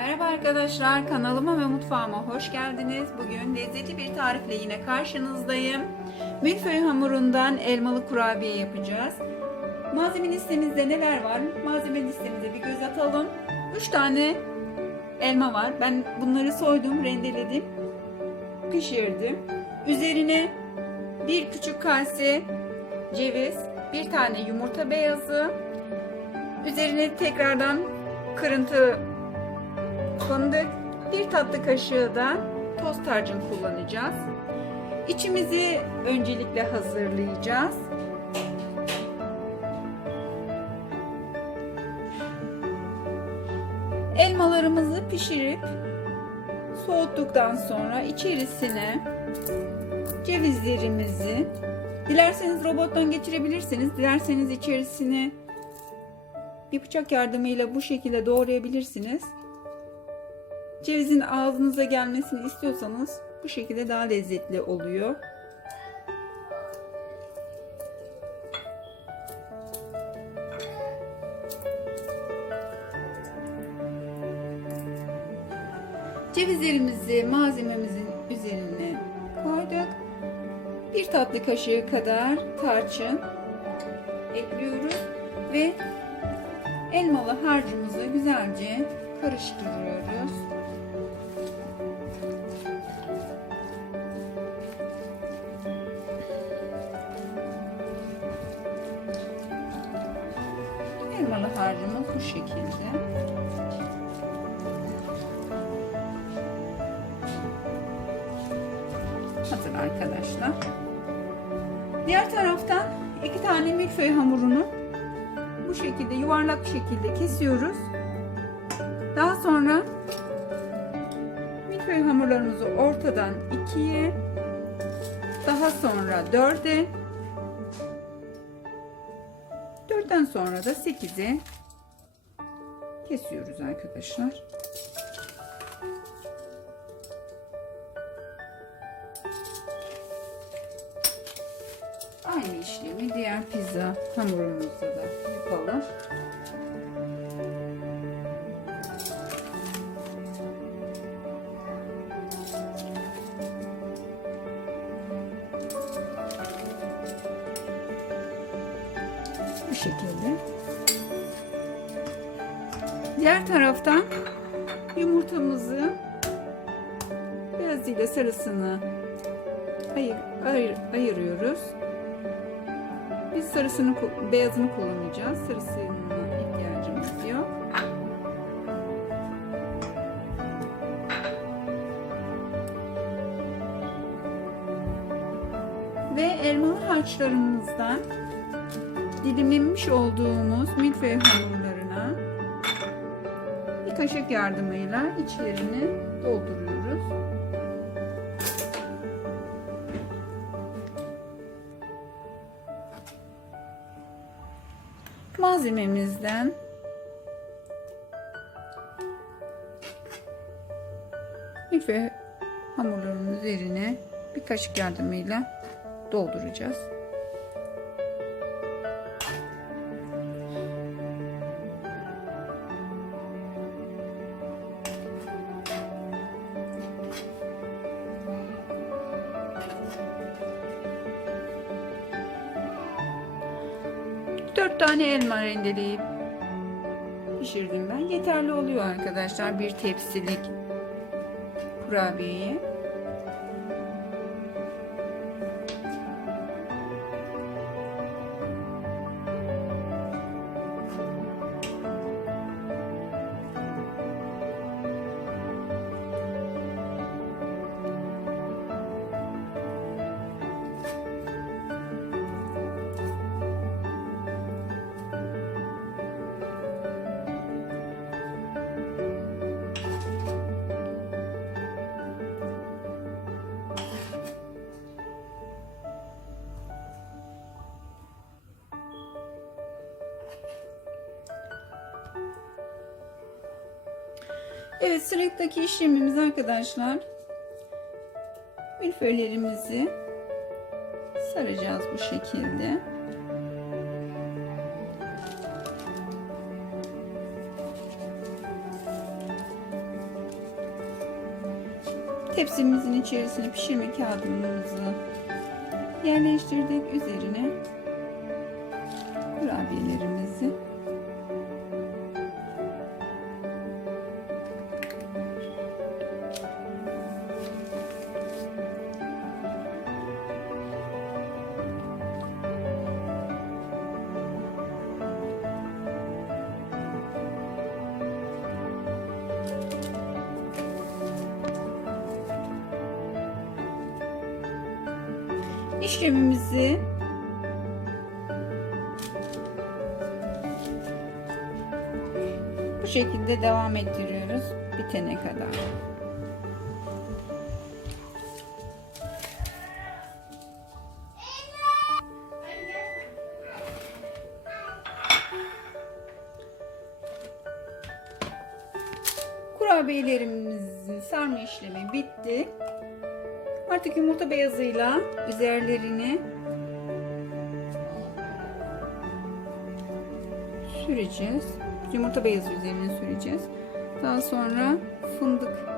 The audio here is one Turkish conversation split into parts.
Merhaba arkadaşlar, kanalıma ve mutfağıma hoş geldiniz. Bugün lezzetli bir tarifle yine karşınızdayım. Milföy hamurundan elmalı kurabiye yapacağız. Malzeme listemizde neler var? Malzeme listemize bir göz atalım. 3 tane elma var. Ben bunları soydum, rendeledim, pişirdim. Üzerine bir küçük kase ceviz, bir tane yumurta beyazı, üzerine tekrardan kırıntı fındık, bir tatlı kaşığı da toz tarçın kullanacağız. İçimizi öncelikle hazırlayacağız. Elmalarımızı pişirip soğuttuktan sonra içerisine cevizlerimizi dilerseniz robottan geçirebilirsiniz. Dilerseniz içerisine bir bıçak yardımıyla bu şekilde doğrayabilirsiniz. Cevizin ağzınıza gelmesini istiyorsanız bu şekilde daha lezzetli oluyor. Cevizlerimizi malzememizin üzerine koyduk. Bir tatlı kaşığı kadar tarçın ekliyoruz ve elmalı harcımızı güzelce karıştırıyoruz. Elmalı harcımız bu şekilde. Hazır arkadaşlar. Diğer taraftan iki tane milföy hamurunu bu şekilde yuvarlak şekilde kesiyoruz. Daha sonra milföy hamurlarımızı ortadan ikiye, daha sonra dörde, dörtten sonra da sekize kesiyoruz arkadaşlar. Aynı işlemi diğer pizza hamurumuzda da yapalım. Diğer taraftan yumurtamızı beyaz ile sarısını ayır, ayır, ayırıyoruz. Biz sarısını, beyazını kullanacağız. Sarısına ihtiyacımız yok. Ve elmalı harçlarımızdan dilimlemiş olduğumuz milföy hamurlarına bir kaşık yardımıyla içlerini dolduruyoruz. malzememizden milföy hamurların üzerine bir kaşık yardımıyla dolduracağız. Dört tane elma rendeleyip pişirdim ben. Yeterli oluyor arkadaşlar bir tepsilik kurabiyeye. Evet sıradaki işlemimiz arkadaşlar milföylerimizi saracağız bu şekilde. Tepsimizin içerisine pişirme kağıdımızı yerleştirdik. Üzerine kurabiyelerimizi işlemimizi bu şekilde devam ettiriyoruz bitene kadar. Kurabiyelerimizin sarma işlemi bitti. Artık yumurta beyazıyla üzerlerini süreceğiz. Yumurta beyazı üzerine süreceğiz. Daha sonra fındık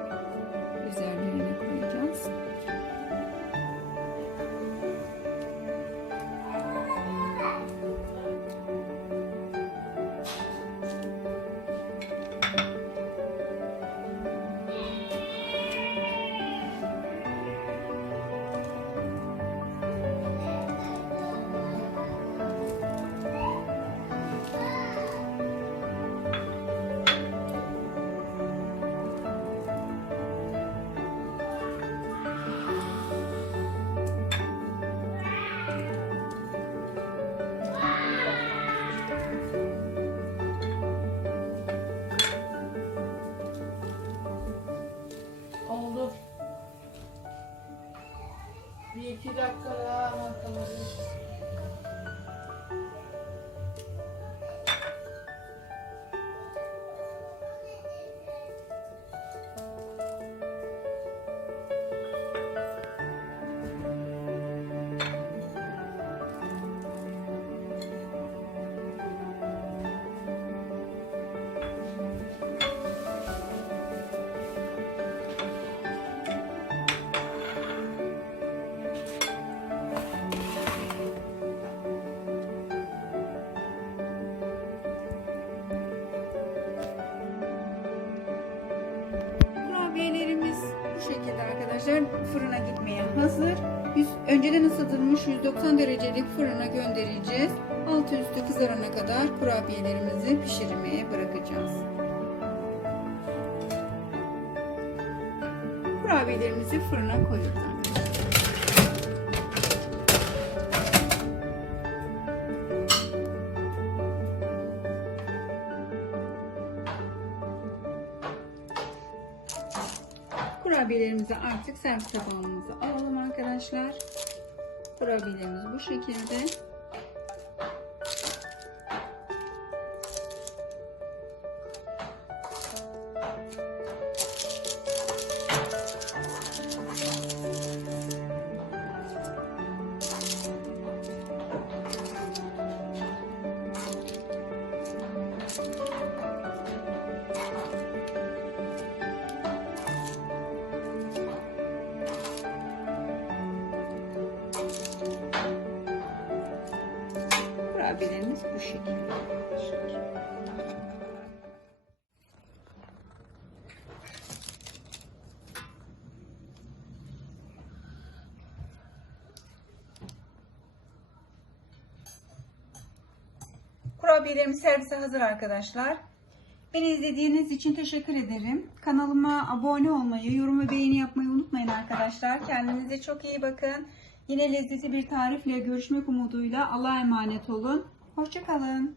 fırına gitmeye hazır. Yüz, önceden ısıtılmış 190 derecelik fırına göndereceğiz. Altı üstü kızarana kadar kurabiyelerimizi pişirmeye bırakacağız. Kurabiyelerimizi fırına koyuyoruz Kurabiyelerimizi artık servis tabağımıza alalım arkadaşlar. Kurabiyelerimiz bu şekilde. Kurabiyelerimiz bu şekilde. Kurabiyelerimiz servise hazır arkadaşlar. Beni izlediğiniz için teşekkür ederim. Kanalıma abone olmayı, yorum ve beğeni yapmayı unutmayın arkadaşlar. Kendinize çok iyi bakın. Yine lezzetli bir tarifle görüşmek umuduyla Allah'a emanet olun. Hoşçakalın.